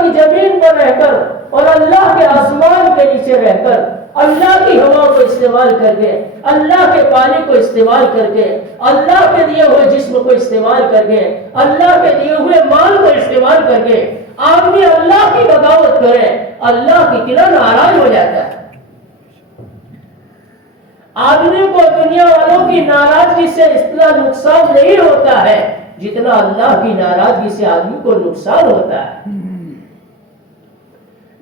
کی زمین پر رہ کر اور اللہ کے آسمان کے نیچے رہ کر اللہ کی ہوا کو استعمال کر کے، اللہ کے پانی کو استعمال کر کے، اللہ کے دیے ہوئے جسم کو استعمال کر کے، اللہ کے دیے ہوئے مال کو استعمال کر کے آدمی اللہ کی بغاوت کرے، اللہ کتنا ناراض ہو جاتا ہے۔ آدمی کو دنیا والوں کی ناراضگی سے اتنا نقصان نہیں ہوتا ہے جتنا اللہ کی ناراضگی سے آدمی کو نقصان ہوتا ہے۔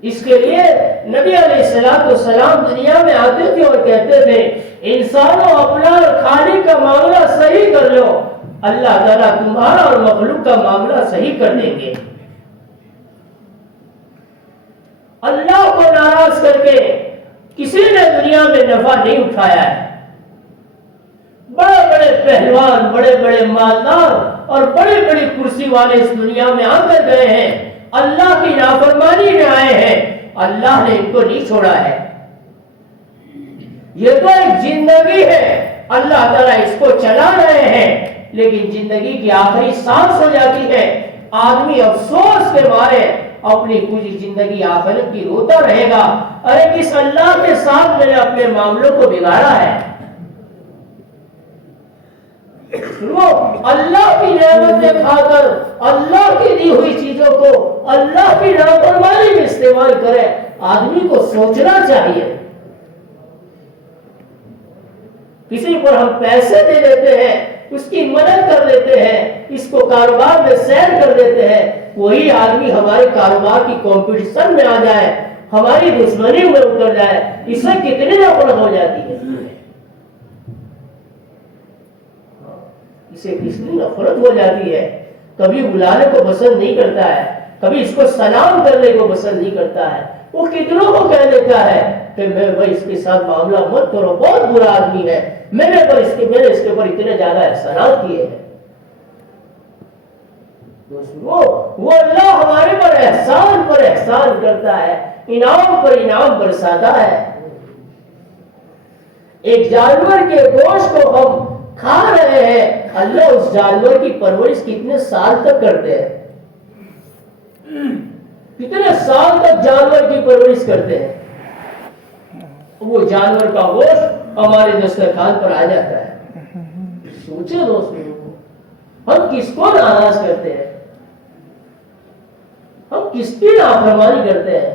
اس کے لیے نبی علیہ السلام دنیا میں آتے تھے اور کہتے تھے انسانوں اپنا اور خالق کا معاملہ صحیح کر لو، اللہ تعالیٰ تمہارا اور مخلوق کا معاملہ صحیح کر دیں گے۔ اللہ کو ناراض کر کے کسی نے دنیا میں نفع نہیں اٹھایا ہے۔ بڑے بڑے پہلوان، بڑے بڑے مالدار اور بڑی بڑی کرسی والے اس دنیا میں آ کر گئے ہیں، اللہ کی نافرمانی میں آئے ہیں، اللہ نے ان کو نہیں چھوڑا ہے۔ یہ تو ایک زندگی ہے، اللہ تعالیٰ اس کو چلا رہے ہیں، لیکن زندگی کی آخری سانس ہو جاتی ہے، آدمی افسوس کے مارے اپنی پوری زندگی آخرت کی روتا رہے گا، ارے کس اللہ کے ساتھ میں نے اپنے معاملوں کو بگاڑا ہے۔ وہ اللہ کی نعمتیں کھا کر اللہ کی دی ہوئی چیزوں کو اللہ کی نافرمانی میں استعمال کرے، آدمی کو سوچنا چاہیے۔ کسی پر ہم پیسے دے دیتے ہیں، اس کی مدد کر دیتے ہیں، اس کو کاروبار میں سیر کر دیتے ہیں، وہی آدمی ہمارے کاروبار کی کمپٹیشن میں آ جائے، ہماری دشمنی میں اتر جائے، اس سے کتنی نفرت ہو جاتی ہے، اسے کتنی نفرت ہو جاتی ہے۔ کبھی بلانے کو پسند نہیں کرتا ہے، کبھی اس کو سلام کرنے کو پسند نہیں کرتا ہے، وہ کتنوں کو کہہ دیتا ہے کہ میں اس کے ساتھ معاملہ مت کرو، بہت برا آدمی ہے، میں نے اس کے اوپر اتنے زیادہ احسانات کیے ہیں۔ وہ اللہ ہمارے پر احسان کرتا ہے، انعام پر انعام برساتا ہے۔ ایک جانور کے گوشت کو ہم کھا رہے ہیں، اللہ اس جانور کی پرورش کتنے سال تک کرتے ہیں، کتنے سال تک جانور کی پرورش کرتے ہیں، وہ جانور کا گوشت ہمارے دسترخوان پر آ جاتا ہے۔ سوچے دوستوں، ہم کس کو ناراض کرتے ہیں، ہم کس کی نافرمانی کرتے ہیں۔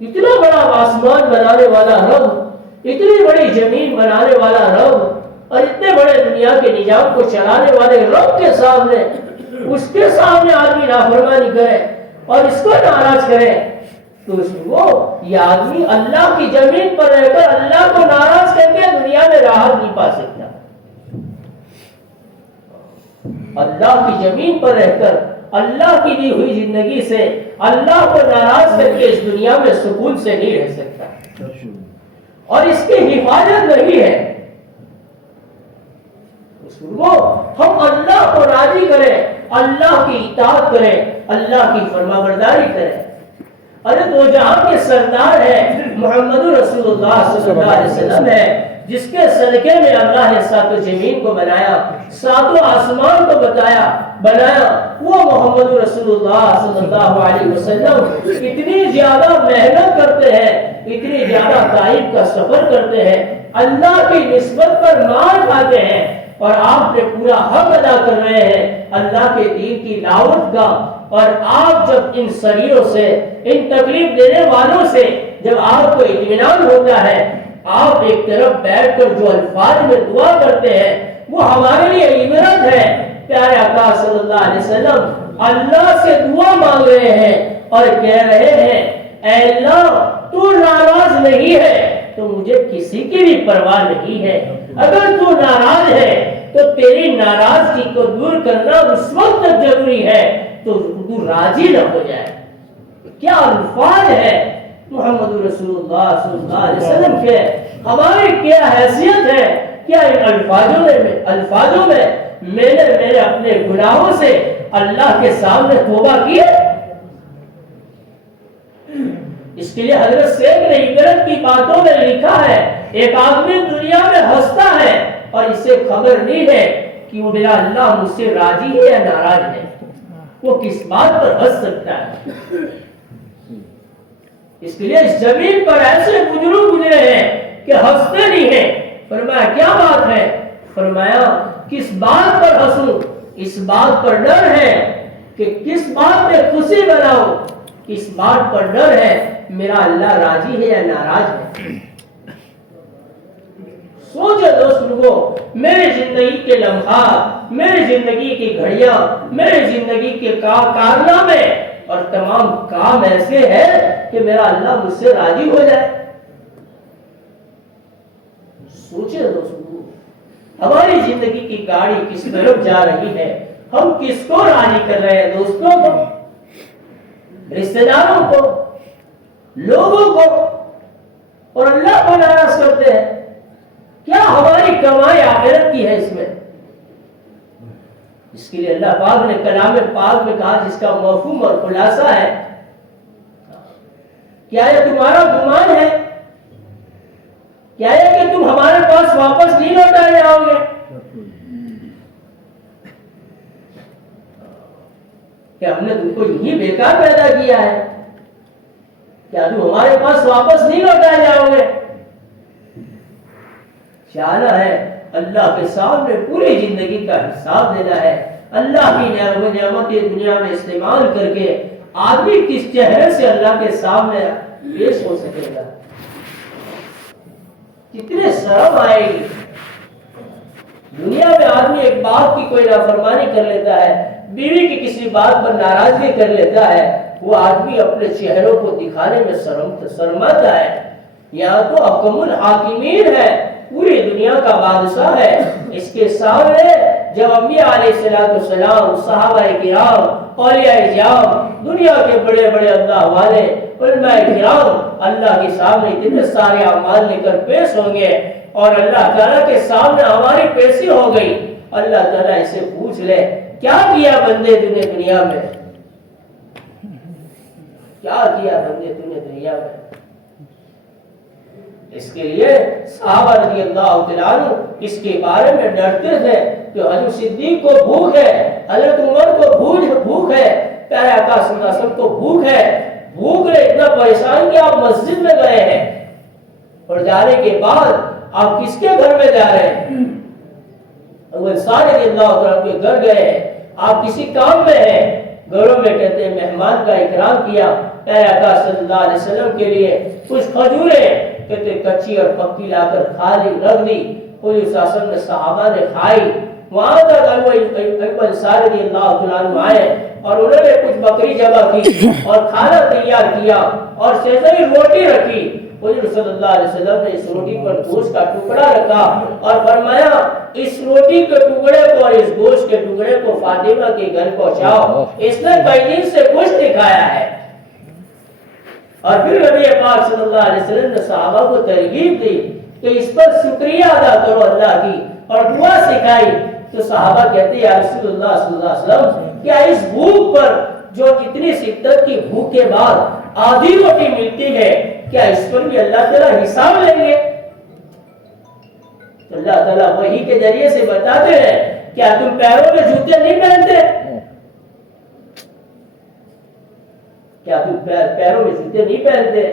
اتنا بڑا آسمان بنانے والا رب، اتنی بڑی زمین بنانے والا رب اور اتنے بڑے دنیا کے نظام کو چلانے والے رب کے سامنے، اس کے سامنے آدمی نافرمانی کرے اور اس کو ناراض کرے، تو وہ یہ آدمی اللہ کی زمین پر رہ کر اللہ کو ناراض کر کے دنیا میں راحت نہیں پا سکتا۔ اللہ کی زمین پر رہ کر اللہ کی دی ہوئی زندگی سے اللہ کو ناراض کر کے اس دنیا میں سکون سے نہیں رہ سکتا، اور اس کی حفاظت نہیں ہے۔ وہ ہم اللہ کو راضی کریں، اللہ کی اطاعت کریں، اللہ کی فرمانبرداری کریں۔ ارے دو جہاں کے سردار ہے محمد رسول اللہ صلی اللہ علیہ وسلم ہے، جس کے صدقے میں اللہ نے ساتوں زمین کو بنایا، ساتوں آسمان کو بنایا، وہ محمد رسول اللہ صلی اللہ علیہ وسلم اتنی زیادہ محنت کرتے ہیں، اتنی زیادہ تعریف کا سفر کرتے ہیں، اللہ کی نسبت پر مار کھاتے ہیں، اور آپ نے پورا حق ادا کر رہے ہیں اللہ کے دین کی دعوت کا۔ اور آپ جب ان سریوں سے، ان تکلیف دینے والوں سے جب آپ کو اطمینان ہوتا ہے، آپ ایک طرف بیٹھ کر جو الفاظ میں دعا کرتے ہیں وہ ہمارے لیے عبرت ہے۔ پیارے آقا صلی اللہ علیہ وسلم اللہ سے دعا مانگ رہے ہیں اور کہہ رہے ہیں اے اللہ تو ناراض نہیں ہے تو مجھے کسی کی بھی پرواہ نہیں ہے، اگر تو ناراض ہے تو تیری ناراضگی کو دور کرنا اس وقت تک ضروری ہے تو تو راضی نہ ہو جائے۔ کیا الفاظ ہے محمد رسول اللہ صلی اللہ علیہ وسلم کے، ہماری کیا حیثیت ہے، کیا ان الفاظوں میں میں نے اپنے گناہوں سے اللہ کے سامنے توبہ کی ہے۔ اس کے لیے حضرت شیخ نے عبرت کی باتوں میں لکھا ہے، ایک آدمی دنیا میں ہنستا ہے اور اسے خبر نہیں ہے کہ وہ میرا اللہ مجھ سے راضی ہے یا ناراض ہے۔ وہ کس بات پر ہنس سکتا ہے؟ اس کے لیے اس زمین پر ایسے بزرگ گزرے ہیں کہ ہنستے نہیں ہیں۔ فرمایا کیا بات ہے؟ فرمایا کس بات پر ہنسوں؟ اس بات پر ڈر ہے کہ کس بات پہ خوشی بناؤں، کس بات پر ڈر ہے میرا اللہ راضی ہے یا ناراض ہے۔ سوچو دوست لوگوں، میری زندگی کے لمحات، میری زندگی کی گھڑیاں، میری زندگی کے کارنامے اور تمام کام ایسے ہیں کہ میرا اللہ مجھ سے راضی ہو جائے۔ سوچے دوست لوگوں، ہماری زندگی کی گاڑی کس طرف جا رہی ہے؟ ہم کس کو راضی کر رہے ہیں؟ دوستوں کو، رشتہ داروں کو، لوگوں کو، اور اللہ کو ناراض کرتے ہیں؟ کیا ہماری کمائی آخرت کی ہے اس میں؟ اس کے لیے اللہ پاک نے کلام پاک میں کہا، جس کا مفہوم اور خلاصہ ہے، کیا یہ تمہارا گمان ہے؟ کیا یہ کہ تم ہمارے پاس واپس نہیں لوٹائے جاؤ گے؟ کیا ہم نے تم کو یہی بیکار پیدا کیا ہے؟ کیا تم ہمارے پاس واپس نہیں لوٹائے جاؤ گے؟ چاہنا ہے اللہ کے سامنے پوری زندگی کا حساب دینا ہے۔ اللہ کی نعمت دنیا میں استعمال کر کے آدمی کس چہرے سے اللہ کے سامنے پیش ہو سکے گا؟ کتنے شرم آئے گی۔ دنیا میں آدمی ایک باپ کی کوئی نافرمانی کر لیتا ہے، بیوی کی کسی بات پر ناراضگی کر لیتا ہے، وہ آدمی اپنے چہروں کو دکھانے میں شرماتا ہے۔ یہاں تو حکم الحاکمین ہے، پوری دنیا کا بادشاہ ہے، اس کے سامنے جب انبیاء علیہ السلام، صحابہ کرام، اولیاء کرام، دنیا کے بڑے بڑے اللہ والے، علماء کرام اللہ کے سامنے اتنے سارے اعمال لے کر پیش ہوں گے، اور اللہ تعالیٰ کے سامنے ہماری پیشی ہو گئی، اللہ تعالیٰ اسے پوچھ لے کیا کیا بندے تم نے دنیا میں؟ کیا کیا بندے تم نے دنیا میں؟ اس کے لیے صحابہ رضی اللہ تعالیٰ عنہ اس کے بارے میں ڈرتے تھے کہ حضرت صدیق کو بھوک ہے، حضرت عمر کو بھوک ہے، پیارے آقا صلی اللہ علیہ وسلم کو بھوک ہے، بھوک نے اتنا پریشان کہ آپ مسجد میں گئے ہیں، اور جانے کے بعد آپ کس کے گھر میں جا رہے ہیں؟ وہ سارے رضی اللہ تعالیٰ کے گھر گئے ہیں، آپ کسی کام میں ہیں، گھروں میں کہتے ہیں مہمان کا اکرام کیا، پیارے آقا صلی اللہ علیہ وسلم کے لیے کچھ کھجوریں کہتے کچی اور پکی لا کر کھا لی، رکھ دی، حضور صلی اللہ علیہ وسلم نے صحابہ نے کھائی۔ وہاں تک ایک انصاری رضی اللہ تعالیٰ عنہ آئے اور انہوں نے کچھ بکری ذبح کی اور کھانا تیار کیا اور سیزئی روٹی رکھی۔ حضور صلی اللہ علیہ وسلم نے اس روٹی پر گوشت کا ٹکڑا رکھا اور فرمایا اس روٹی کے ٹکڑے کو اور اس گوشت کے ٹکڑے کو فاطمہ کے گھر پہنچاؤ، اس نے کئی دن سے گوشت نہیں کھایا ہے۔ اور پھر نبی پاک صلی اللہ علیہ وسلم نے صحابہ کو ترغیب دی کہ اس پر شکریہ ادا کرو اللہ کی، اور دعا سکھائی۔ تو صحابہ کہتے ہیں یا رسول اللہ صلی اللہ علیہ وسلم، کیا اس بھوک پر جو اتنی شدت کی بھوک کے بعد آدھی روٹی ملتی ہے، کیا اس پر بھی اللہ تعالیٰ حساب لیں گے؟ تو اللہ تعالیٰ وحی کے ذریعے سے بتاتے ہیں کیا تم پیروں میں جوتے نہیں پہنتے؟ کیا تم پیروں میں جوتے نہیں پہنتے؟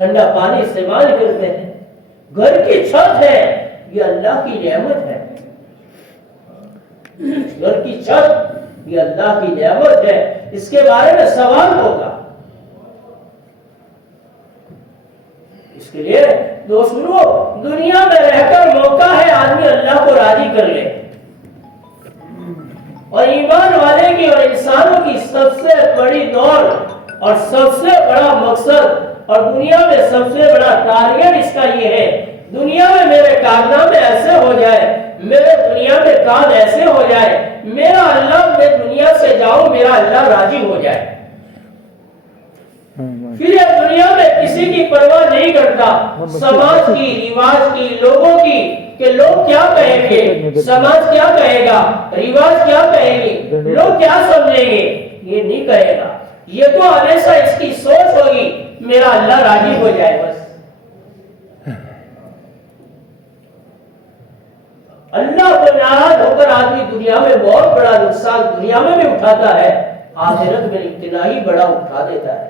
ٹھنڈا پانی استعمال کرتے ہیں، گھر کی چھت ہے، یہ اللہ کی نعمت ہے، گھر کی چھت یہ اللہ کی نعمت ہے، اس کے بارے میں سوال ہوگا۔ اس کے لیے دوستو دنیا میں رہ کر موقع ہے آدمی اللہ کو راضی کر لے، اور ایمان والے کی اور انسانوں کی سب سے بڑی دوڑ اور سب سے بڑا مقصد اور دنیا میں سب سے بڑا ٹارگیٹ اس کا یہ ہے، دنیا میں میرے کارنامے ایسے ہو جائے، میرے دنیا میں کام ایسے ہو جائے، میرا اللہ میں دنیا سے جاؤں میرا اللہ راضی ہو جائے۔ پھر یہ دنیا میں کسی کی پرواہ نہیں کرتا، سماج کی، رواج کی، لوگوں کی، کہ لوگ کیا کہیں گے، سماج کیا کہے گا، رواج کیا کہیں گے، لوگ کیا سمجھیں گے، یہ نہیں کہے گا۔ یہ تو ہمیشہ اس کی سوچ ہوگی میرا اللہ راضی ہو جائے بس۔ اللہ کو ناراض ہو کر آدمی دنیا میں بہت بڑا نقصان دنیا میں بھی اٹھاتا ہے، آخرت میں اتنا ہی بڑا اٹھا دیتا ہے۔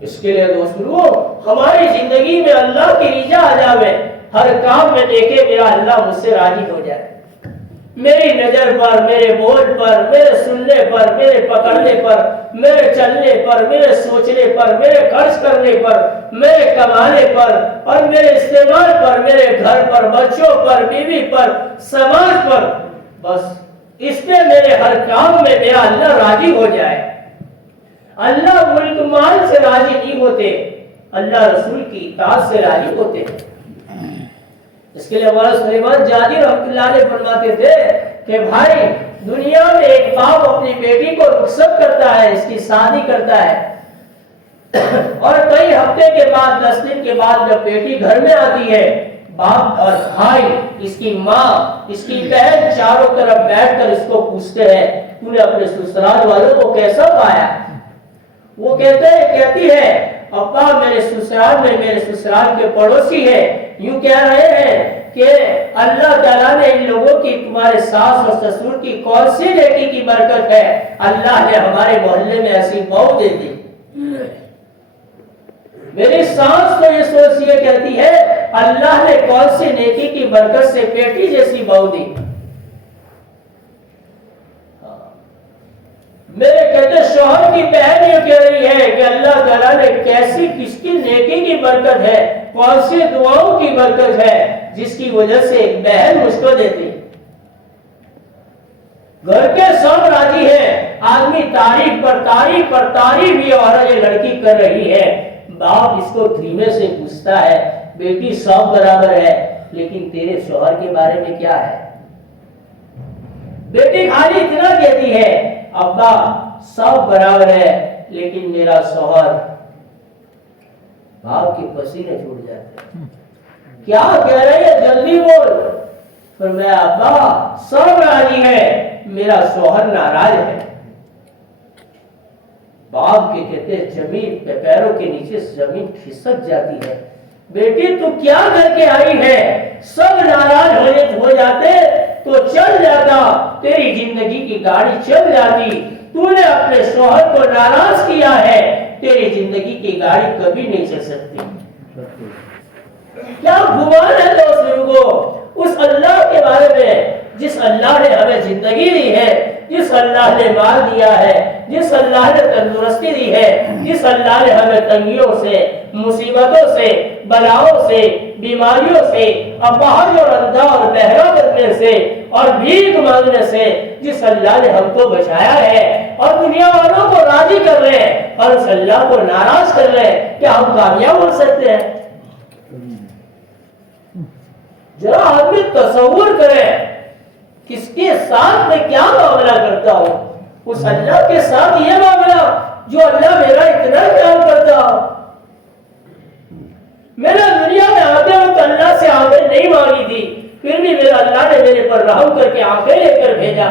اس کے لیے دوستو ہماری زندگی میں اللہ کی رضا آ جائے، ہر کام میں دیکھے میرا اللہ مجھ سے راضی ہو جائے، میری نظر پر، میرے بول پر، میرے سننے پر، میرے پکڑنے پر، میرے چلنے پر، میرے سوچنے پر، میرے خرچ کرنے پر، میرے کمانے پر اور میرے استعمال پر، میرے گھر پر، بچوں پر، بیوی پر، سماج پر، بس اس پہ میرے ہر کام میں میرا اللہ راضی ہو جائے۔ اللہ ملک مال سے راضی نہیں ہوتے، اللہ رسول کی اطاعت سے راضی ہوتے ہیں۔ اس کے لیے ہمارا سلیمان جادی رحمۃ اللہ علیہ فرماتے تھے کہ بھائی دنیا میں ایک باپ اپنی بیٹی کو رخصت کرتا ہے، اس کی شادی کرتا ہے، اور کئی ہفتے کے بعد 10 دن کے بعد جب بیٹی گھر میں آتی ہے، باپ اور بھائی، اس کی ماں، اس کی بہن چاروں طرف بیٹھ کر اس کو پوچھتے ہیں تو نے اپنے سسرال والوں کو کیسا پایا؟ وہ کہتی ہے ابا میرے سسرال میں میرے سسرال کے پڑوسی ہے، یوں کہہ رہے ہیں کہ اللہ تعالیٰ نے ان لوگوں کی تمہارے ساس اور سسر کی کون سی نیکی کی برکت ہے، اللہ نے ہمارے محلے میں ایسی بہو دے دی۔ میری ساس تو یہ سوچ یہ کہتی ہے اللہ نے کون سی نیکی کی برکت سے بیٹی جیسی بہو دی۔ میرے کہتے شوہر کی بہن یہ کہہ رہی ہے کہ اللہ تعالیٰ نے کیسی کس کی نیکی کی برکت ہے، کون سی دعاؤں کی برکت ہے جس کی وجہ سے ایک بہن مجھ کو دیتی۔ گھر کے سب راضی ہیں، آدمی تعریف پر تعریف پر تعریف یہ اور یہ لڑکی کر رہی ہے، باپ اس کو دھیمے سے پوچھتا ہے بیٹی سب برابر ہے لیکن تیرے شوہر کے بارے میں کیا ہے؟ بیٹی خالی اتنا کہتی ہے ابا سب برابر ہے لیکن میرا شوہر، باپ کے پسینے چھوٹ جاتے ہیں، کیا کہہ رہے ہیں جلدی بول۔ فرمایا ابا سب راضی ہے میرا شوہر ناراض ہے۔ باپ کے کہتے زمین پہ پیروں کے نیچے زمین کھسک جاتی ہے، بیٹی تو کیا کر کے آئی ہے؟ سب ناراض ہو جاتے تو چل جاتا، تیری زندگی کی گاڑی چل جاتی، تو نے اپنے شوہر کو ناراض کیا ہے، تیری زندگی کی گاڑی کبھی نہیں چل سکتی۔ کیا گمان ہے دوست لوگوں اس اللہ کے بارے میں جس اللہ نے ہمیں زندگی دی ہے، جس اللہ نے مال دیا ہے، جس اللہ نے تندرستی دی ہے، جس اللہ نے ہمیں تنگیوں سے، مصیبتوں سے، بلاؤں سے، بیماریوں سے، اپاہج اور اندھا اور بہرا بننے سے اور بھیک مانگنے سے جس اللہ نے ہم کو بچایا ہے اور دنیا والوں کو راضی کر رہے ہیں اور اس اللہ کو ناراض کر رہے ہیں، کیا ہم کامیاب ہو سکتے ہیں؟ ذرا آدمی تصور کرے کس کے ساتھ میں کیا معاملہ کرتا ہوں، اس اللہ کے ساتھ یہ معاملہ جو اللہ میرا اتنا خیال کرتا ہو۔ میں نے دنیا میں آتے وقت اللہ سے آنکھیں نہیں مانگی تھی، پھر بھی میرا اللہ نے میرے پر رحم کر کے آنکھیں لے کر بھیجا۔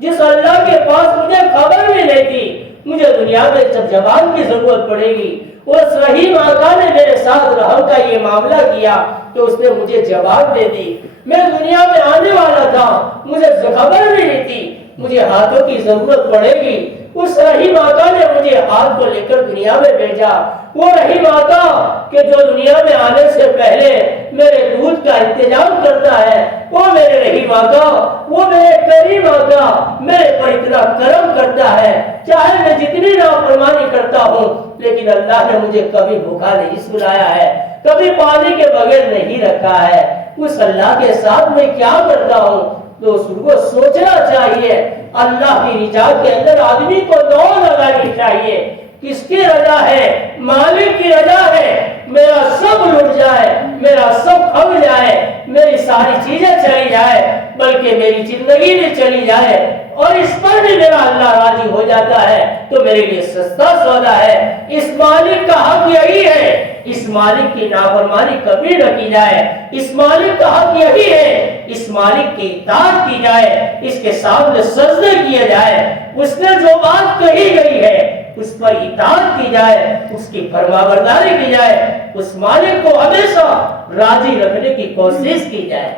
جس اللہ کے پاس مجھے خبر بھی نہیں تھی مجھے دنیا میں جب زبان کی ضرورت پڑے گی، اس رحیم آقا نے میرے ساتھ رحم کا یہ معاملہ کیا کہ اس نے مجھے جواب دے دی۔ میں دنیا میں آنے والا تھا، مجھے خبر بھی نہیں تھی مجھے ہاتھوں کی ضرورت پڑے گی، اس رحیم آقا نے مجھے ہاتھ کو لے کر دنیا میں بھیجا۔ وہ رحیم آقا کہ جو دنیا میں آنے سے پہلے میرے دودھ کا انتظام کرتا ہے، وہ میرے رحیم آقا، وہ میرے کریم آقا میرے پر اتنا کرم کرتا ہے، چاہے میں جتنی نافرمانی کرتا ہوں لیکن اللہ نے مجھے کبھی بھوکا نہیں سلایا ہے، کبھی پانی کے بغیر نہیں رکھا ہے۔ اس اللہ کے ساتھ میں کیا کرتا ہوں؟ تو اس کو سوچنا چاہیے۔ اللہ کی رضا کے اندر آدمی کو دوڑ لگانی چاہیے۔ کس کی رضا ہے؟ مالک کی رضا ہے۔ میرا سب لٹ جائے، میرا سب کھو جائے، میری ساری چیزیں چلی جائے، بلکہ میری زندگی بھی چلی جائے اور اس پر بھی میرا اللہ راضی ہو جاتا ہے تو میرے لیے سستا سودا ہے۔ اس مالک کا حق یہی ہے، اس مالک کی نافرمانی کبھی نہ کی جائے، اس مالک کا حق یہی ہے، اس مالک کی اطاعت کی جائے، اس کے سامنے سجدے کیے جائے، اس نے جو بات کہی گئی ہے اس پر اطاعت کی جائے، اس کی فرمانبرداری کی جائے، اس مالک کو ہمیشہ راضی رکھنے کی کوشش کی جائے۔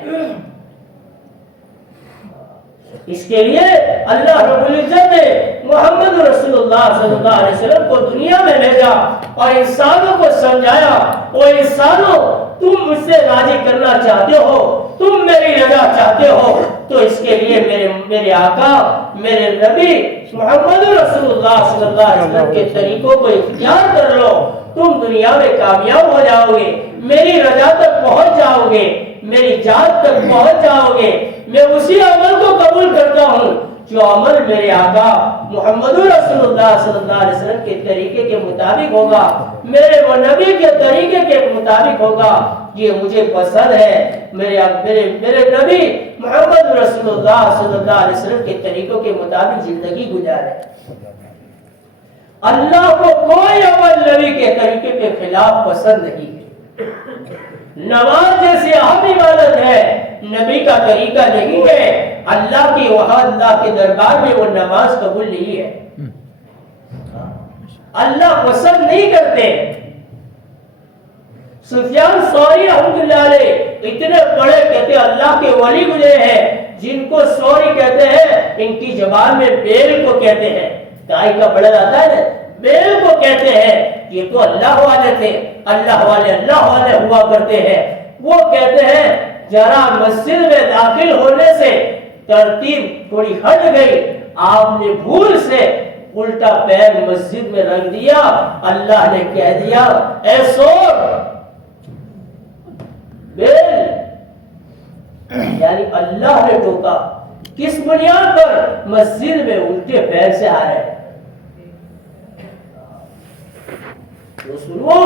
اس کے لیے اللہ رب العزت نے محمد رسول اللہ صلی اللہ علیہ وسلم کو دنیا میں بھیجا اور انسانوں کو سمجھایا، او انسانوں تم مجھ سے راضی کرنا چاہتے ہو، تم میری رضا چاہتے ہو، تو اس کے لیے میرے آقا میرے نبی محمد رسول اللہ صلی اللہ علیہ وسلم کے طریقوں کو اختیار کر لو، تم دنیا میں کامیاب ہو جاؤ گے، میری رضا تک پہنچ جاؤ گے، میری ذات تک پہنچ جاؤ گے۔ میں اسی عمل کو قبول کرتا ہوں جو عمل میرے آقا محمد رسول اللہ صلی اللہ علیہ وسلم کے طریقے کے مطابق ہوگا، میرے وہ نبی کے طریقے کے مطابق ہوگا، یہ مجھے پسند ہے۔ میرے نبی محمد رسول اللہ صلی اللہ علیہ وسلم کے طریقوں کے مطابق زندگی گزارے۔ اللہ کو کوئی عمل نبی کے طریقے کے خلاف پسند نہیں ہے۔ نماز جیسی اہم عبادت ہے، نبی کا طریقہ نہیں ہے، اللہ کی وہاں اللہ کے دربار میں وہ نماز قبول نہیں ہے، اللہ پسند نہیں کرتے۔ سفیان ثوری رحمۃ اللہ علیہ اتنے بڑے کہتے اللہ کے ولی گزرے ہیں جن کو ثوری کہتے ہیں، ان کی زبان میں بیل کو کہتے ہیں، گائے کا بڑا آتا ہے نا، بیل کو کہتے ہیں، یہ تو اللہ والے تھے، اللہ والے ہوا کرتے ہیں۔ وہ کہتے ہیں ذرا مسجد میں داخل ہونے سے ترتیب تھوڑی ہٹ گئی، آپ نے بھول سے الٹا پیر مسجد میں رکھ دیا، اللہ نے کہہ دیا اے سور بیل، یعنی اللہ نے ٹوکا۔ کس بنیاد پر؟ مسجد میں الٹے پیر سے آ رہے ہیں۔ سنو،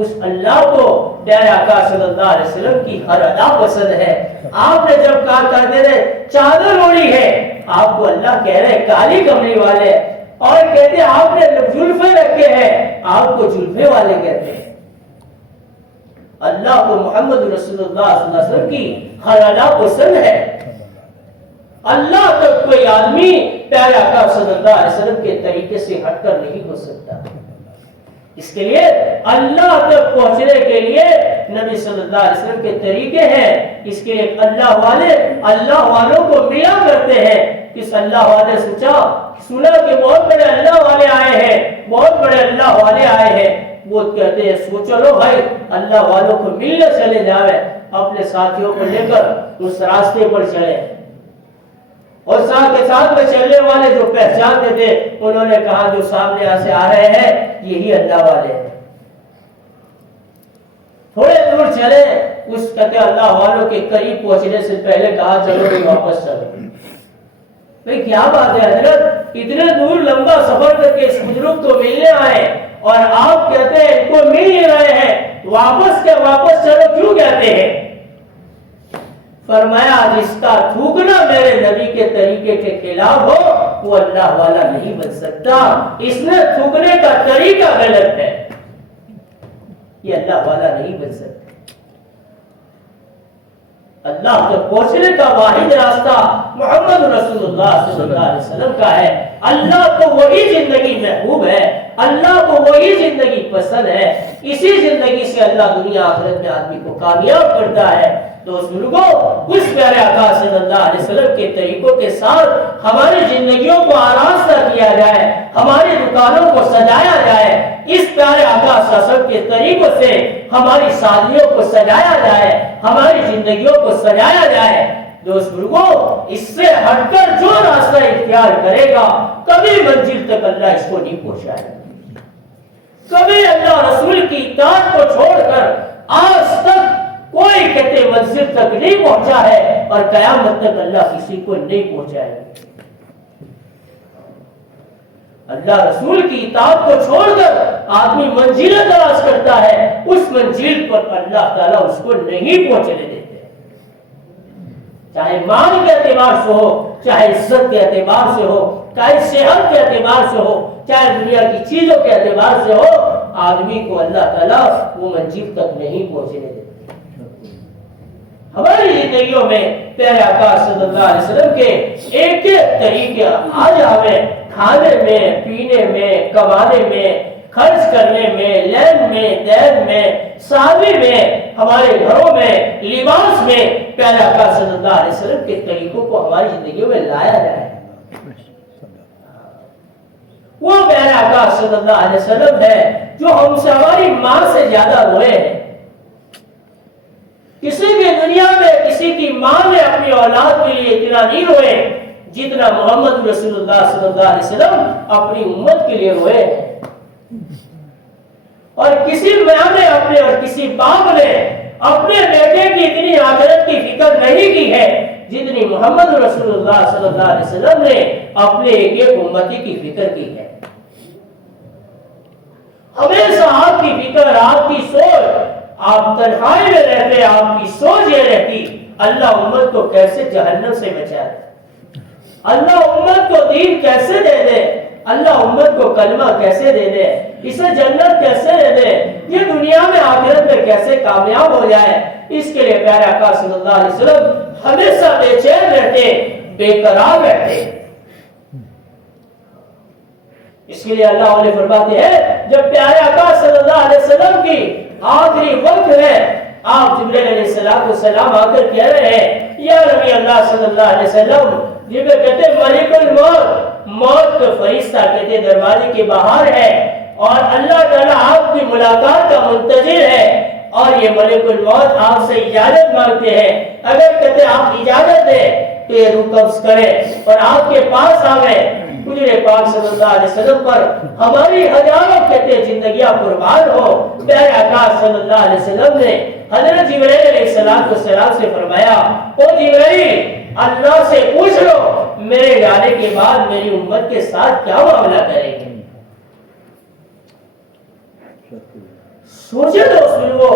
اس اللہ کو پیارے آقا صلی اللہ علیہ وسلم کی ہر ادا پسند ہے۔ آپ نے جب کہا کرتے تھے چادر اوڑی ہے، آپ کو اللہ کہہ رہے کالی کملی والے، اور کہتے آپ نے جلفے رکھے ہیں، آپ کو جلفے والے کہتے ہیں۔ اللہ کو محمد رسول اللہ صلی اللہ علیہ وسلم کی ہر ادا پسند ہے۔ اللہ تک کوئی آدمی پیارے آقا صلی اللہ علیہ وسلم کے طریقے سے ہٹ کر نہیں ہو سکتا۔ اس کے لیے اللہ تک پہنچنے کے لیے نبی صلی اللہ علیہ وسلم کے طریقے ہیں۔ اس کے لیے اللہ والوں کو ملا کرتے ہیں۔ اس اللہ والے سنا کہ بہت بڑے اللہ والے آئے ہیں، بہت بڑے اللہ والے آئے ہیں، وہ کہتے ہیں سوچو لو بھائی اللہ والوں کو ملنے چلے جاوے، اپنے ساتھیوں کو لے کر اس راستے پر چلے۔ اور ساتھ کے ساتھ میں چلنے والے جو پہچانتے تھے انہوں نے کہا جو سامنے سے آ رہے ہیں یہی اللہ والے ہیں۔ تھوڑے دور چلے، اس کہتے اللہ والوں کے قریب پہنچنے سے پہلے کہا چلو بھی واپس چلو۔ بھئی کیا بات ہے حضرت، اتنے دور لمبا سفر کر کے اس بزرگ کو ملنے آئے اور آپ کہتے ہیں ان کو مل ہی رہے ہیں، واپس چلو کیوں کہتے ہیں؟ فرمایا جس کا تھوکنا میرے نبی کے طریقے کے خلاف ہو وہ اللہ والا نہیں بن سکتا، اس نے تھوکنے کا طریقہ غلط ہے، یہ اللہ والا نہیں بن سکتا۔ اللہ تک پہنچنے کا واحد راستہ محمد رسول اللہ صلی اللہ علیہ وسلم کا ہے۔ اللہ کو وہی زندگی محبوب ہے، اللہ کو وہی زندگی پسند ہے، اسی زندگی سے اللہ دنیا آخرت میں آدمی کو کامیاب کرتا ہے۔ تو بزرگوں اس پیارے آقا صلی اللہ علیہ وسلم کے طریقوں کے ساتھ ہماری زندگیوں کو آراستہ کیا جائے، ہماری دکانوں کو سجایا جائے، اس پیارے آقا صلی اللہ علیہ وسلم کے طریقوں سے ہماری شادیوں کو سجایا جائے، ہماری زندگیوں کو سجایا جائے۔ دوست بزرگوں اس سے ہٹ کر جو راستہ اختیار کرے گا کبھی منزل تک اللہ اس کو نہیں پہنچائے گا، کبھی اللہ رسول کی اطاعت کو چھوڑ کر آج تک کوئی کہتے منزل تک نہیں پہنچا ہے اور قیامت تک اللہ کسی کو نہیں پہنچائے گا۔ اللہ رسول کی اطاعت کو چھوڑ کر آدمی منزلیں تلاش کرتا ہے، اس منزل پر اللہ تعالیٰ اس کو نہیں پہنچنے دیتے، چاہے مال کے اعتبار سے ہو، چاہے عزت کے اعتبار سے ہو، چاہے صحت کے اعتبار سے ہو، چاہے دنیا کی چیزوں کے اعتبار سے ہو، آدمی کو اللہ تعالیٰ وہ منزل تک نہیں پہنچنے دیتے۔ ہماری زندگیوں میں پیارے آقا صلی اللہ علیہ وسلم کے ایک ایک طریقے آج ہمیں کھانے میں، پینے میں، کمانے میں، خرچ کرنے میں، لین میں، دین میں، شادی میں، ہمارے گھروں میں، لباس میں پیارے آقا صلی اللہ علیہ وسلم کے طریقوں کو ہماری زندگیوں میں لایا جائے۔ وہ پیارے آقا صلی اللہ علیہ وسلم ہے جو ہم سے ہماری ماں سے زیادہ روئے ہیں۔ کسی بھی دنیا میں کسی کی ماں نے اپنی اولاد کے لیے اتنا نہیں روئے جتنا محمد رسول اللہ صلی اللہ علیہ وسلم اپنی امت کے لیے روئے ہیں۔ اور کسی ماں نے اپنے اور کسی باپ نے اپنے بیٹے کی اتنی آخرت کی فکر نہیں کی ہے جتنی محمد رسول اللہ صلی اللہ علیہ وسلم نے اپنے ایک امتی کی فکر کی ہے۔ ہمیشہ آپ کی فکر، آپ کی سوچ، آپ تنہائی میں رہتے، آپ کی سوچ یہ رہتی اللہ امت کو کیسے جہنم سے بچائے، اللہ امت کو دین کیسے دے دے، اللہ امت کو کلمہ کیسے دے دے، اسے جنت کیسے دے دے، یہ دنیا میں آخرت میں کیسے کامیاب ہو جائے۔ اس کے لیے پیارے آقا صلی اللہ علیہ وسلم ہمیشہ بے چین رہتے، بے قرار رہتے۔ اس کے لیے اللہ علیہ فرماتے ہیں جب پیارے آقا صلی اللہ علیہ وسلم کی آخری وقت ہے، آپ جبرائیل علیہ السلام آ کر کہہ رہے ہیں یا نبی اللہ صلی اللہ علیہ وسلم، جبرائیل کہتے ملک الموت، موت کا فرشتہ کہتے دروازے کے باہر ہے اور اللہ تعالیٰ آپ کی ملاقات کا منتظر ہے، اور یہ ملک الموت آپ سے اجازت مانگتے ہیں، اگر کہتے آپ اجازت دیں تو یہ روح قبض کرے اور آپ کے پاس آوے۔ حضور پاک صلی اللہ علیہ وسلم پر ہماری ہزاروں کہتے زندگیاں قربان ہو۔ پیارے آقا صلی اللہ علیہ وسلم نے حضرت جبرائیل علیہ السلام سے فرمایا او جبرائیل اللہ سے پوچھ لو میرے جانے کے بعد میری امت کے ساتھ کیا معاملہ کریں گے۔ سوچے تو اس میں وہ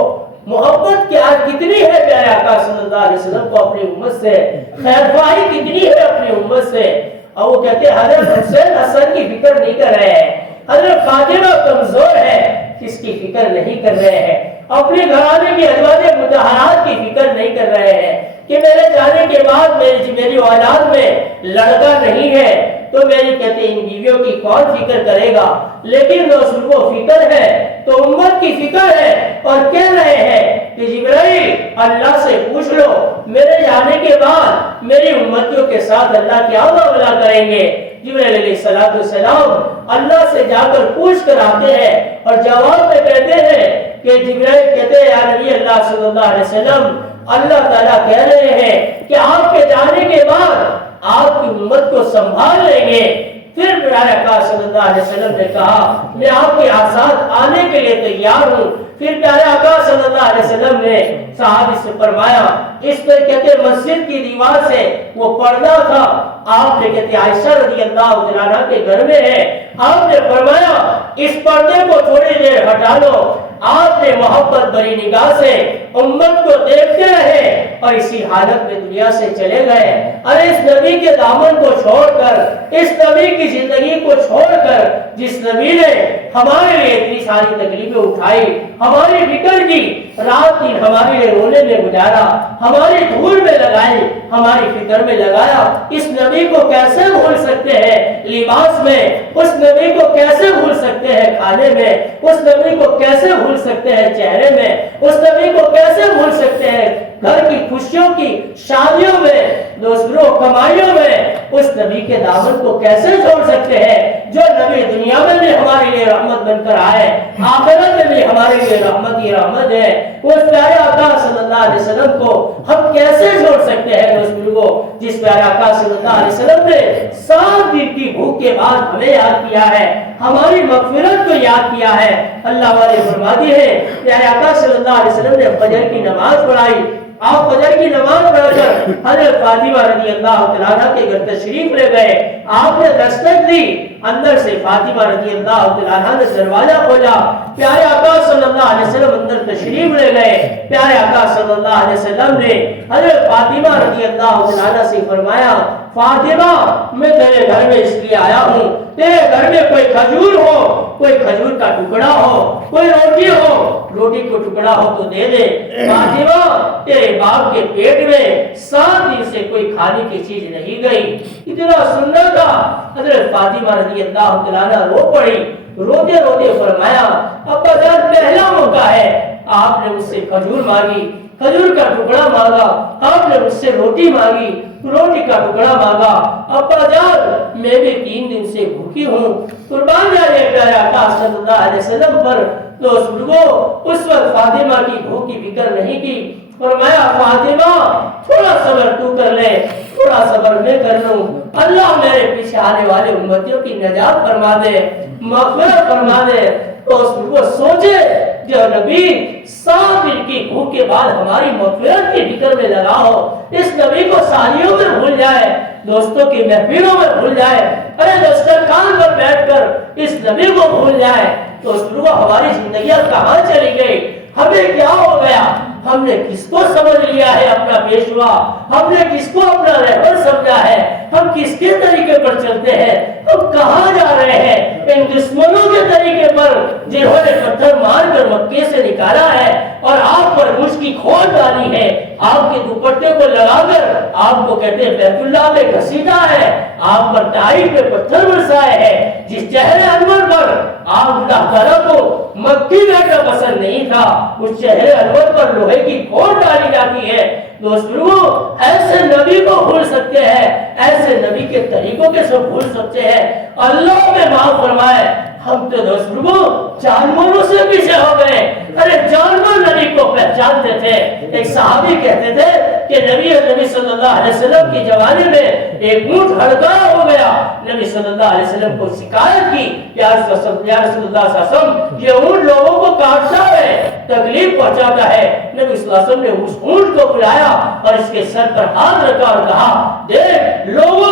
محبت کیا کتنی ہے پیارے آقا صلی اللہ علیہ وسلم کو اپنی امت سے، خیرخواہی کتنی ہے اپنی امت سے۔ اور وہ کہتے ہیں حضرت حسین حسن کی فکر نہیں کر رہے ہیں، حضرت فاطمہ کمزور ہے کس کی فکر نہیں کر رہے ہیں، اپنے گھرانے کی ازواج مطہرات کی فکر نہیں کر رہے ہیں کہ میرے جانے کے بعد میری اولاد میں لڑکا نہیں ہے تو میری کہتے ان بیویوں کی کون فکر کرے گا، لیکن رسول کو فکر ہے تو امت کی فکر ہے اور کہہ رہے ہیں کہ جبرائیل اللہ سے پوچھ لو میرے جانے کے بعد میری امتیوں کے ساتھ اللہ کیا معاملہ کریں گے۔ جبرائیل علیہ السلام اللہ سے جا کر پوچھ کر آتے ہیں اور جواب میں کہتے ہیں کہ جبرائیل کہتے ہیں یا نبی اللہ صلی اللہ علیہ وسلم اللہ تعالیٰ کہہ رہے ہیں کہ آپ کے جانے کے بعد آپ کی امت کو سنبھال لیں گے۔ پھر پیارے آقا صلی اللہ علیہ وسلم نے کہا میں آپ کے ساتھ آنے کے لیے تیار ہوں۔ پھر پیارے آقا صلی اللہ علیہ وسلم نے صحابی سے فرمایا اس پر کہتے مسجد کی دیوار سے وہ پردہ تھا، آپ نے کہتے عائشہ رضی اللہ عنہا کے گھر میں ہے، آپ نے فرمایا اس پردے کو تھوڑی دیر ہٹا لو۔ آپ نے محبت بری نگاہ سے امت کو دیکھتے رہے اور اسی حالت میں دنیا سے چلے گئے۔ ارے اس نبی کے دامن کو چھوڑ کر، اس نبی کی زندگی کو چھوڑ کر جس نبی نے ہمارے لیے اتنی ساری تکلیفیں اٹھائی، ہماری فکر کی، رات دن ہمارے لیے رونے میں گزارا، ہماری دھول میں لگائی، ہماری فکر میں لگایا، اس نبی کو کیسے بھول سکتے ہیں لباس میں، اس نبی کو کیسے بھول سکتے ہیں کھانے میں، اس نبی کو کیسے بھول سکتے ہیں چہرے میں، اس نبی کو کیسے بھول سکتے ہیں گھر کی خوشیوں کی شادیوں میں، دوسروں کمائیوں میں، اس نبی کے دامن کو کیسے چھوڑ سکتے ہیں جو نبی دنیا میں بھی ہمارے لیے رحمت بن کر آئے، آخرت میں بھی ہمارے لیے رحمت ہی رحمت ہے۔ اس پیارے آقا صلی اللہ علیہ وسلم کو ہم کیسے چھوڑ سکتے ہیں رسول کو، جس پیارے آقا صلی اللہ علیہ وسلم نے 7 دن کی بھوک کے بعد ہمیں یاد کیا ہے، ہماری مغفرت کو یاد کیا ہے۔ اللہ والے فرماتی ہے پیارے آقا صلی اللہ علیہ وسلم نے فجر کی نماز پڑھائی، آپ فجر کی نماز پڑھ کر حضرت فاطمہ رضی اللہ عنہا کے گھر تشریف لے گئے، آپ نے دستک دی، اندر سے فاطمہ رضی اللہ عنہا نے دروازہ کھولا، پیارے آقا صلی اللہ علیہ وسلم اندر تشریف لے گئے۔ پیارے آقا صلی اللہ علیہ وسلم نے حضرت فاطمہ رضی اللہ عنہا سے فرمایا فاطمہ میں تیرے گھر میں اس لیے آیا ہوں تیرے گھر میں کوئی کھجور ہو، کوئی کھجور کا ٹکڑا ہو، کوئی روٹی ہو، روٹی کو ٹکڑا ہو تو دے دے۔ فاطمہ تیرے باپ کے پیٹ میں 7 دن سے کوئی کھانے کی چیز نہیں گئی۔ اتنا سننا تھا، حضرت فاطمہ رضی اللہ عنہا رو پڑی۔ روتے روتے فرمایا ابا جان پہلا موقع ہے، آپ نے مجھ سے کھجور مانگی، کھجور کا ٹکڑا مانگا، آپ نے مجھ سے روٹی مانگی، روٹی کا ٹکڑا مانگا، ابا جان میں بھی 3 دن سے بھوکی ہوں، قربان جائے پیارے آقا صلی اللہ علیہ وسلم پر۔ تو بزرگوں اس وقت فاطمہ کی بھوک کی فکر نہیں کی، فرمایا فاطمہ تھوڑا صبر تو کر لے، تھوڑا صبر میں کر لوں، اللہ میرے پیچھے آنے والے امتیوں کی نجات فرما دے، مغفرت فرما دے۔ تو وہ سوچے جو نبی 7 دن کی بھوک کے بعد ہماری مغفرت کی فکر میں لگا ہو، اس نبی کو سالیوں میں بھول جائے، دوستوں کی محفلوں میں بھول جائے، ارے دسترخوان پر بیٹھ کر اس نبی کو بھول جائے، تو اس لوگوں ہماری زندگیاں کہاں چلی گئی؟ ہمیں کیا ہو گیا؟ ہم نے کس کو سمجھ لیا ہے اپنا پیشوا؟ ہم نے کس کو اپنا رہبر سمجھا ہے؟ ہم کس کے طریقے پر چلتے ہیں؟ ہم کہاں جا رہے ہیں؟ ان دشمنوں کے طریقے پر جنہوں نے پتھر مار کر مکے سے نکالا ہے اور آپ پر مجھ کی کھول ڈالی ہے، آپ کے دوپٹے کو لگا کر آپ کو کہتے ہیں بیت اللہ میں گھسیٹا ہے، آپ پر ٹائی پہ پتھر برسائے ہیں، جس چہرے انور پر آپ اللہ تعالیٰ کو مکی بیٹھنا پسند نہیں تھا، اس چہرے انور پر لوہے کی کھول ڈالی جاتی ہے۔ دوستو ایسے نبی کو بھول سکتے ہیں، ایسے نبی کے طریقوں کے سب بھول سکتے ہیں؟ اللہ میں معاف فرمائے، ہم تو دوستو جانوروں سے پیچھے ہو گئے۔ ارے جانور نبی کو پہچانتے تھے۔ ایک صحابی کہتے تھے کہ نبی صلی اللہ علیہ وسلم کی جوانی میں ایک اونٹ ہڑتایا ہو گیا، نبی صلی اللہ علیہ وسلم کو شکایت کی، یا رسول اللہ صلی اللہ علیہ وسلم یہ اونٹ لوگوں کو کاٹتا ہے، تکلیف پہنچاتا ہے۔ نبی صلی اللہ علیہ وسلم نے اس اونٹ کو بلایا اور اس کے سر پر ہاتھ رکھا اور کہا دیکھ لوگوں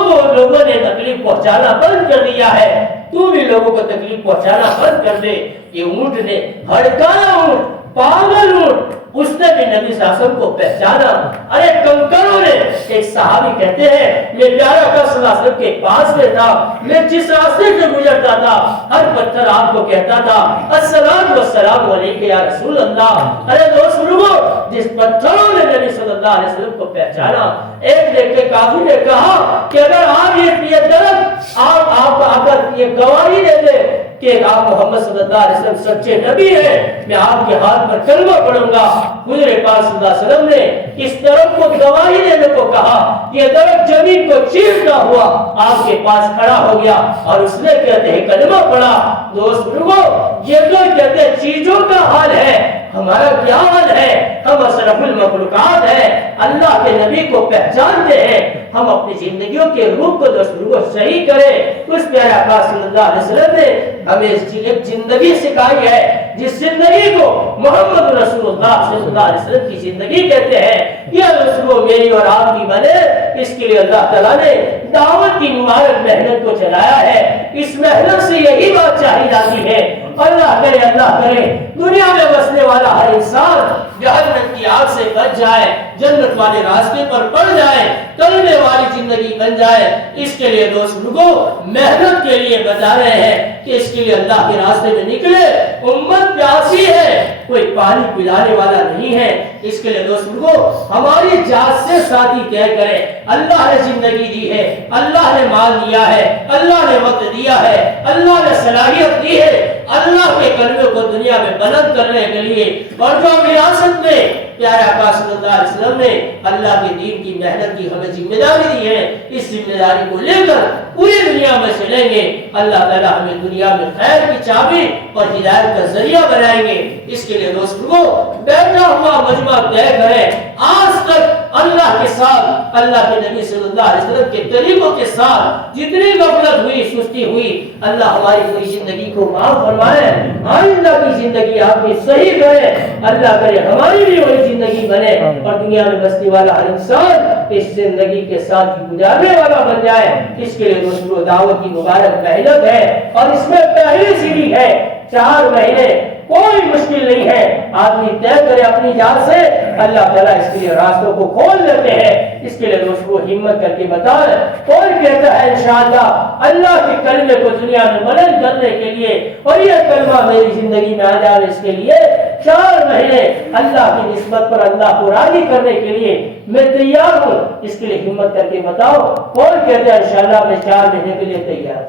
نے تکلیف پہنچانا بند کر دیا ہے، تو بھی لوگوں کو تکلیف پہنچانا بند کر دے۔ یہ اونٹ نے ہڑکایا اونٹ، پاگل اونٹ، اس نے بھی نبی صلی اللہ علیہ وسلم کو پہچانا۔ ارے کنکروں نے، ایک صحابی کہتے ہیں میں پیارے آقا صلی اللہ علیہ وسلم کے پاس میں تھا، میں جس راستے سے گزرتا تھا ہر پتھر آپ کو کہتا تھا السلام والسلام علیکہ یا رسول اللہ۔ ارے دوست لوگوں جس پتھروں نے نبی صلی اللہ علیہ وسلم کو پہچانا، ایک دیکھ کے کافی نے کہا کہ اگر آپ یہ درد آپ اگر یہ گواہی دے دے کہ آپ محمد صلی اللہ علیہ وسلم سچے نبی ہیں، میں آپ کے ہاتھ پر کلمہ پڑھوں گا۔ حضور پاک صلی اللہ علیہ وسلم نے اس درخت کو گواہی دینے کو کہا، یہ درخت زمین کو چیرتا ہوا آپ کے پاس کھڑا ہو گیا اور اس نے کہتے ہیں کلمہ پڑھا۔ دوست لوگوں یہ تو کہتے ہیں چیزوں کا حال ہے، ہمارا کیا حال ہے؟ ہم اشرف المخلوقات ہیں، اللہ کے نبی کو پہچانتے ہیں، ہم اپنی زندگیوں کے روح کو دوستوں صحیح کریں۔ اس پیارے آقا صلی اللہ علیہ وسلم نے ہمیں ایک زندگی سکھائی ہے، جس زندگی کو محمد رسول اللہ صلی اللہ علیہ وسلم کی زندگی کہتے ہیں۔ یہ رسول میری اور آپ کی بنے، اس کے لیے اللہ تعالیٰ نے دعوت کی مبارک محنت کو چلایا ہے۔ اس محنت سے یہی بات چاہی جاتی ہے، اللہ کرے دنیا میں بسنے والا ہر انسان جہنم کی آگ سے بچ جائے، جنت والے راستے پر پڑ جائے، تلنے والی زندگی بن جائے۔ اس کے لیے دوست لوگوں محنت کے لیے بتا رہے ہیں کہ اس کے لیے اللہ کے راستے میں نکلے۔ امت پیاسی ہے، کوئی پانی پلانے والا نہیں ہے۔ اس کے لیے دوست لوگوں ہماری جات سے ساتھی طے کریں۔ اللہ نے زندگی دی ہے، اللہ نے مال دیا ہے، اللہ نے وقت دیا ہے، اللہ نے صلاحیت دی ہے اللہ کے کلمے کو دنیا میں بلند کرنے کے لیے، اور جو وراثت میں پیارے آقا صلی اللہ علیہ وسلم نے اللہ کے دین کی محنت کی ہمیں ذمہ داری دی ہے، اس ذمہ داری کو لے کر پوری دنیا میں چلیں گے، اللہ تعالیٰ ہمیں دنیا میں خیر کی چابی اور ہدایت کا ذریعہ بنائیں گے۔ اس کے لیے دوستوں بیٹھا ہوا مجمع طے کریں، آج تک اللہ کے ساتھ، اللہ کے نبی صلی اللہ علیہ وسلم کے طریقوں کے ساتھ جتنی غفلت ہوئی، سستی ہوئی، اللہ ہماری پوری زندگی کو معاف فرمائے، آئندہ کی زندگی آپ کی صحیح کرے، اللہ کرے ہماری بھی وہی زندگی بنے اور دنیا میں بسنے والا ہر انسان اس زندگی کے ساتھ گزارنے والا بن جائے۔ اس کے لیے دوستوں دعوت کی مبارک محنت ہے، اور اس میں پہلی سیڑھی ہے 4 مہینے، کوئی مشکل نہیں ہے، آدمی طے کرے اپنی جان سے، اللہ تعالیٰ اس کے لیے راستوں کو کھول دیتے ہیں۔ اس کے لیے دوستوں ہمت کر کے بتائیں، کوئی کہتا ہے انشاءاللہ اللہ کے کلمے کو دنیا میں بلند کرنے کے لیے اور یہ کلمہ میری زندگی میں آ جائے، اس کے لیے 4 مہینے اللہ کی نسبت پر اللہ کو راضی کرنے کے لیے میں تیار ہوں۔ اس کے لیے ہمت کر کے بتاؤ، کوئی کہتا ہے انشاءاللہ میں 4 مہینے کے لیے تیار ہوں۔